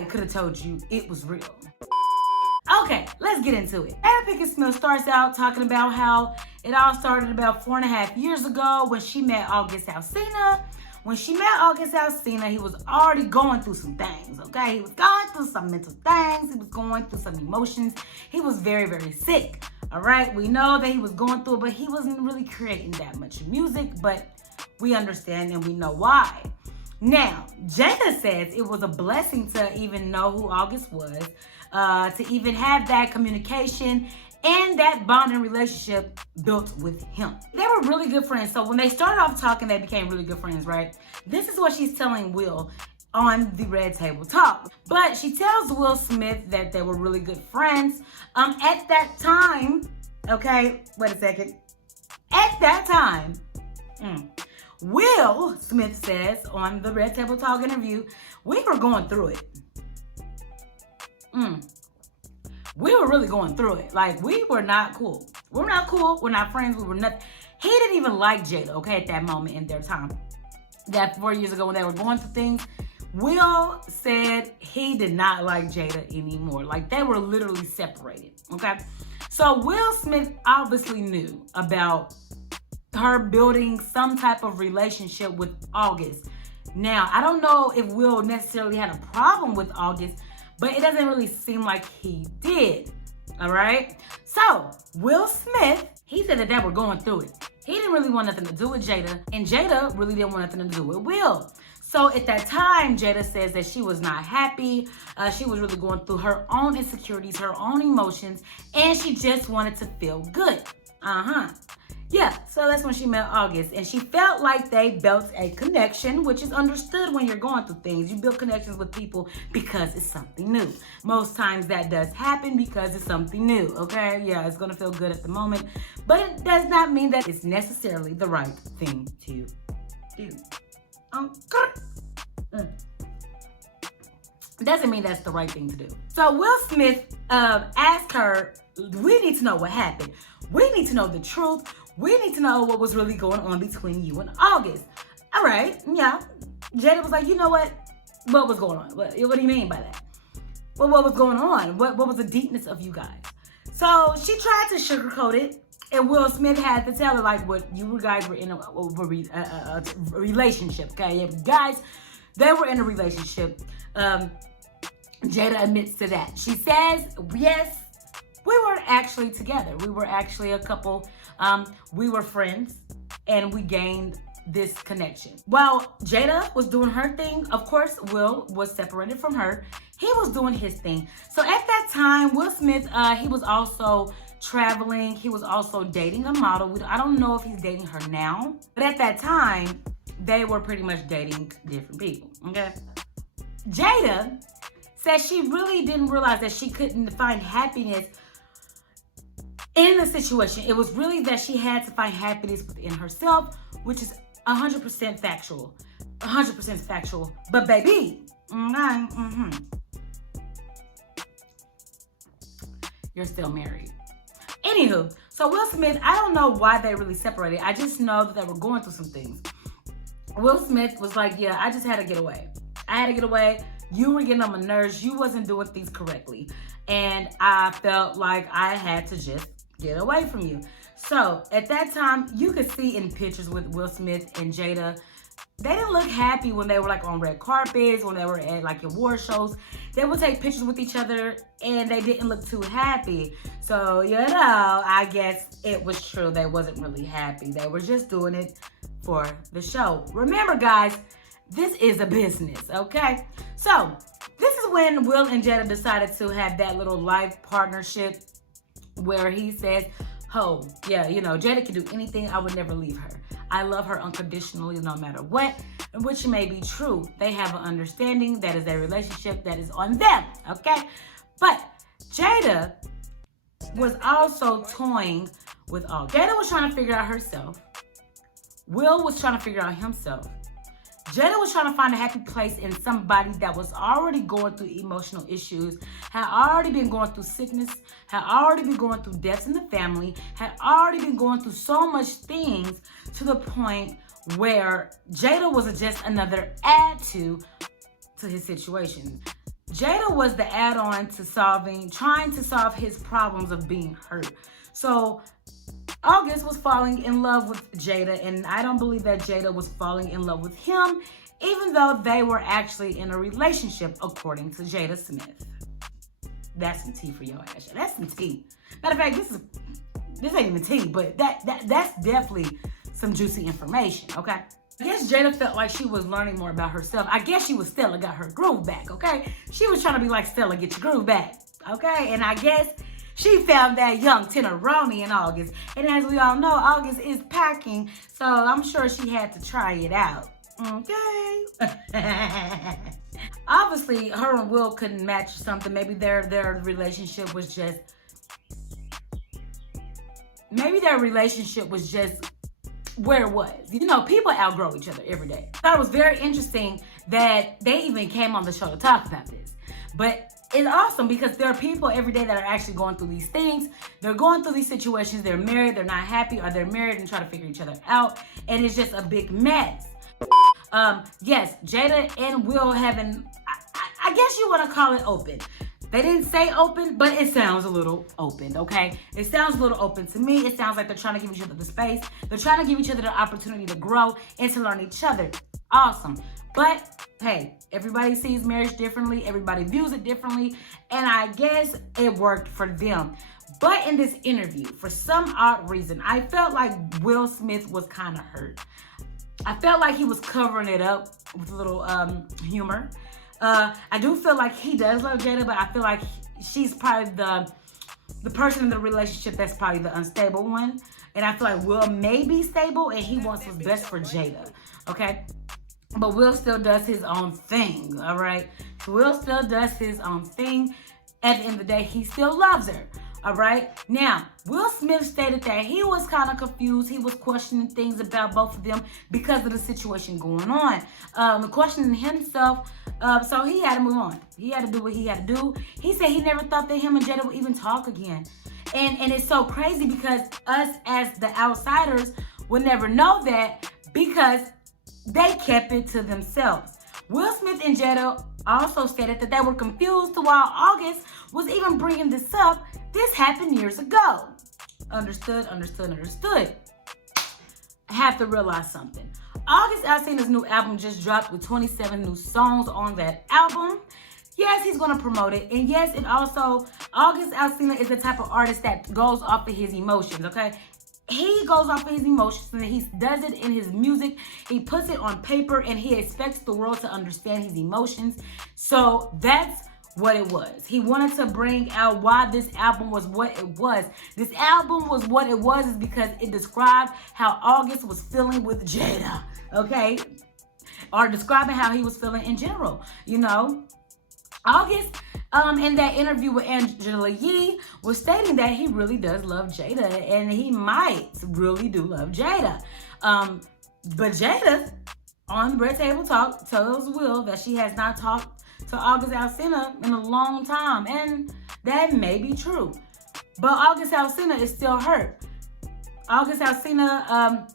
I could have told you it was real. Okay, let's get into it. Jada Pickett Smith starts out talking about how it all started about 4.5 years ago when she met August Alsina. When she met August Alsina, he was already going through some things, okay? He was going through some mental things. He was going through some emotions. He was very, very sick, all right? We know that he was going through it, but he wasn't really creating that much music, but we understand and we know why. Now, Jada says it was a blessing to even know who August was, to even have that communication and that bonding relationship built with him. They were really good friends. So when they started off talking, they became really good friends, right? This is what she's telling Will on the Red Table Talk. But she tells Will Smith that they were really good friends. At that time, okay, wait a second. At that time, Will Smith says on the Red Table Talk interview, we were going through it. We were really going through it. Like, we were not cool. We're not cool. We're not friends. We were nothing. He didn't even like Jada, okay, at that moment in their time. That 4 years ago when they were going through things, Will said he did not like Jada anymore. Like, they were literally separated, okay? So Will Smith obviously knew about her building some type of relationship with August. Now, I don't know if Will necessarily had a problem with August, but it doesn't really seem like he did, all right? So, Will Smith, he said that they were going through it. He didn't really want nothing to do with Jada, and Jada really didn't want nothing to do with Will. So, at that time, Jada says that she was not happy. She was really going through her own insecurities, her own emotions, and she just wanted to feel good. Yeah, so that's when she met August, and she felt like they built a connection, which is understood when you're going through things. You build connections with people because it's something new. Most times that does happen because it's something new, okay? Yeah, it's gonna feel good at the moment, but it does not mean that it's necessarily the right thing to do. Doesn't mean that's the right thing to do. So Will Smith asked her, we need to know what happened. We need to know the truth. We need to know what was really going on between you and August. All right, yeah. Jada was like, you know what? What was going on? What do you mean by that? Well, what was going on? What was the deepness of you guys? So she tried to sugarcoat it, and Will Smith had to tell her, like, what you guys were in a relationship, okay? Yeah, guys, they were in a relationship. Jada admits to that. She says, yes, we were actually together. We were actually a couple. We were friends, and we gained this connection. While Jada was doing her thing, of course, Will was separated from her. He was doing his thing. So at that time, Will Smith, he was also traveling. He was also dating a model. I don't know if he's dating her now, but at that time, they were pretty much dating different people, okay? Jada says she really didn't realize that she couldn't find happiness in the situation. It was really that she had to find happiness within herself, which is 100% factual. 100% factual. But baby, you're still married. Anywho, so Will Smith, I don't know why they really separated. I just know that they were going through some things. Will Smith was like, yeah, I just had to get away. I had to get away. You were getting on my nerves. You wasn't doing things correctly. And I felt like I had to just get away from you. So at that time, you could see in pictures with Will Smith and Jada, they didn't look happy when they were like on red carpets, when they were at like award shows. They would take pictures with each other and they didn't look too happy. So, you know, I guess it was true. They wasn't really happy. They were just doing it for the show. Remember, guys, this is a business, okay? So this is when Will and Jada decided to have that little life partnership where he says, oh, yeah, you know, Jada can do anything. I would never leave her. I love her unconditionally no matter what, which may be true. They have an understanding. That is their relationship. That is on them, okay? But Jada was also toying with all. Jada was trying to figure out herself. Will was trying to figure out himself. Jada was trying to find a happy place in somebody that was already going through emotional issues, had already been going through sickness, had already been going through deaths in the family, had already been going through so much things to the point where Jada was just another add to his situation. Jada was the add-on to trying to solve his problems of being hurt. So August was falling in love with Jada, and I don't believe that Jada was falling in love with him, even though they were actually in a relationship, according to Jada Smith. That's some tea for your ass. That's some tea. Matter of fact, this ain't even tea, but that's definitely some juicy information, okay? I guess Jada felt like she was learning more about herself. I guess she was Stella, got her groove back, okay? She was trying to be like Stella, get your groove back, okay? And I guess she found that young tenderoni in August. And as we all know, August is packing, so I'm sure she had to try it out, okay? Obviously, her and Will couldn't match something. Maybe their relationship was just... Maybe their relationship was just where it was. You know, people outgrow each other every day. I thought it was very interesting that they even came on the show to talk about this. But it's awesome because there are people every day that are actually going through these things. They're going through these situations. They're married, they're not happy, or they're married and try to figure each other out. And it's just a big mess. Yes, Jada and Will having, I guess you want to call it open. They didn't say open, but it sounds a little open, okay? It sounds a little open to me. It sounds like they're trying to give each other the space. They're trying to give each other the opportunity to grow and to learn each other. Awesome. But, hey, everybody sees marriage differently. Everybody views it differently. And I guess it worked for them. But in this interview, for some odd reason, I felt like Will Smith was kind of hurt. I felt like he was covering it up with a little humor. I do feel like he does love Jada, but I feel like she's probably the person in the relationship that's probably the unstable one. And I feel like Will may be stable and he wants what's best for Jada, okay? But Will still does his own thing, all right? Will still does his own thing. At the end of the day, he still loves her, all right? Now, Will Smith stated that he was kind of confused. He was questioning things about both of them because of the situation going on. Questioning himself. So he had to move on. He had to do what he had to do. He said he never thought that him and Jada would even talk again. And it's so crazy because us as the outsiders would never know that because they kept it to themselves. Will Smith and Jada also stated that they were confused to why August was even bringing this up. This happened years ago. Understood. I have to realize something. August Alsina's new album just dropped with 27 new songs on that album. Yes, he's going to promote it. And yes, it also, August Alsina is the type of artist that goes off of his emotions, okay? He goes off of his emotions and he does it in his music. He puts it on paper and he expects the world to understand his emotions. So that's what it was. He wanted to bring out why this album was what it was. This album was what it was is because it described how August was feeling with Jada, okay? Or describing how he was feeling in general, you know? August, in that interview with Angela Yee, was stating that he really does love Jada and he might really do love Jada. But Jada, on Red Table Talk, tells Will that she has not talked to August Alsina in a long time, and that may be true. But August Alsina is still hurt. August Alsina,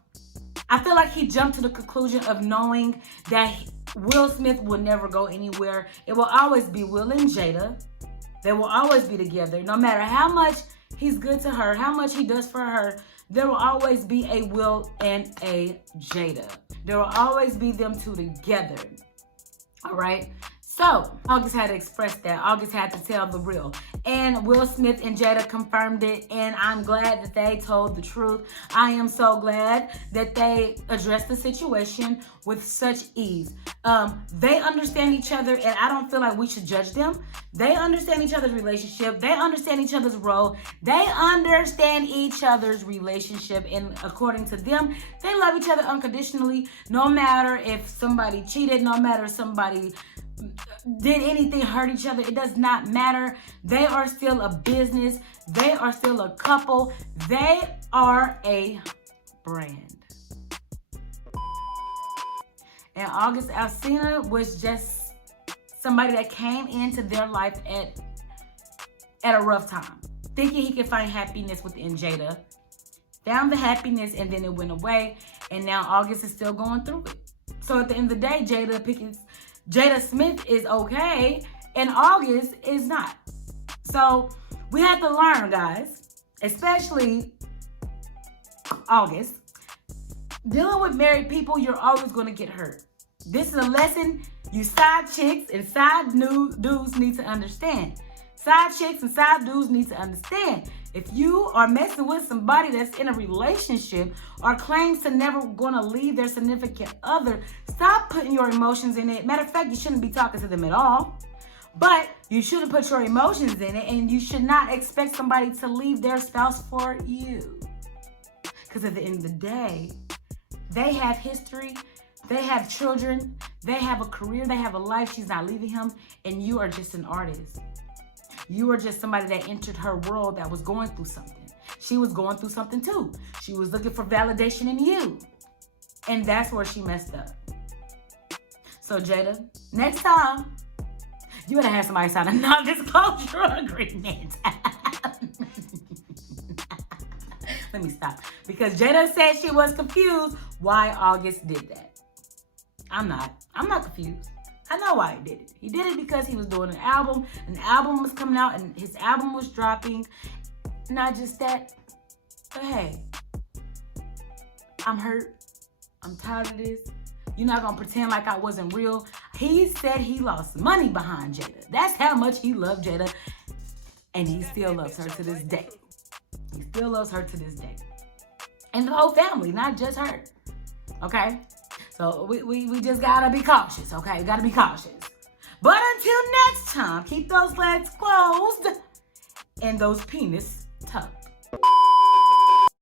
I feel like he jumped to the conclusion of knowing that Will Smith will never go anywhere. It will always be Will and Jada. They will always be together. No matter how much he's good to her, how much he does for her, there will always be a Will and a Jada. There will always be them two together. All right? So, August had to express that. August had to tell the real. And Will Smith and Jada confirmed it, and I'm glad that they told the truth. I am so glad that they addressed the situation with such ease. They understand each other, and I don't feel like we should judge them. They understand each other's relationship. They understand each other's role. They understand each other's relationship, and according to them, they love each other unconditionally, no matter if somebody cheated, no matter if somebody did anything hurt each other. It does not matter. They are still a business. They are still a couple. They are a brand. And August Alsina was just somebody that came into their life at a rough time, thinking he could find happiness within Jada. Found the happiness and then it went away. And now August is still going through it. So at the end of the day, Jada Smith is okay, And August is not. So we have to learn, guys, especially August. Dealing with married people, you're always going to get hurt. This is a lesson you side chicks and side dudes need to understand. Side chicks and side dudes need to understand. If you are messing with somebody that's in a relationship or claims to never going to leave their significant other, stop putting your emotions in it. Matter of fact, you shouldn't be talking to them at all. But you shouldn't put your emotions in it, and you should not expect somebody to leave their spouse for you. Because at the end of the day, they have history, they have children, they have a career, they have a life. She's not leaving him, and you are just an artist. You are just somebody that entered her world that was going through something. She was going through something too. She was looking for validation in you. And that's where she messed up. So Jada, next time, you better have somebody sign a non-disclosure agreement. Let me stop. Because Jada said she was confused why August did that. I'm not confused. I know why he did it. He did it because he was doing an album. An album was coming out and his album was dropping. Not just that, but hey, I'm hurt. I'm tired of this. You're not going to pretend like I wasn't real. He said he lost money behind Jada. That's how much he loved Jada. And he still loves her to this day. He still loves her to this day. And the whole family, not just her. Okay? So we just gotta be cautious, okay? We gotta be cautious. But until next time, keep those legs closed and those penis tucked.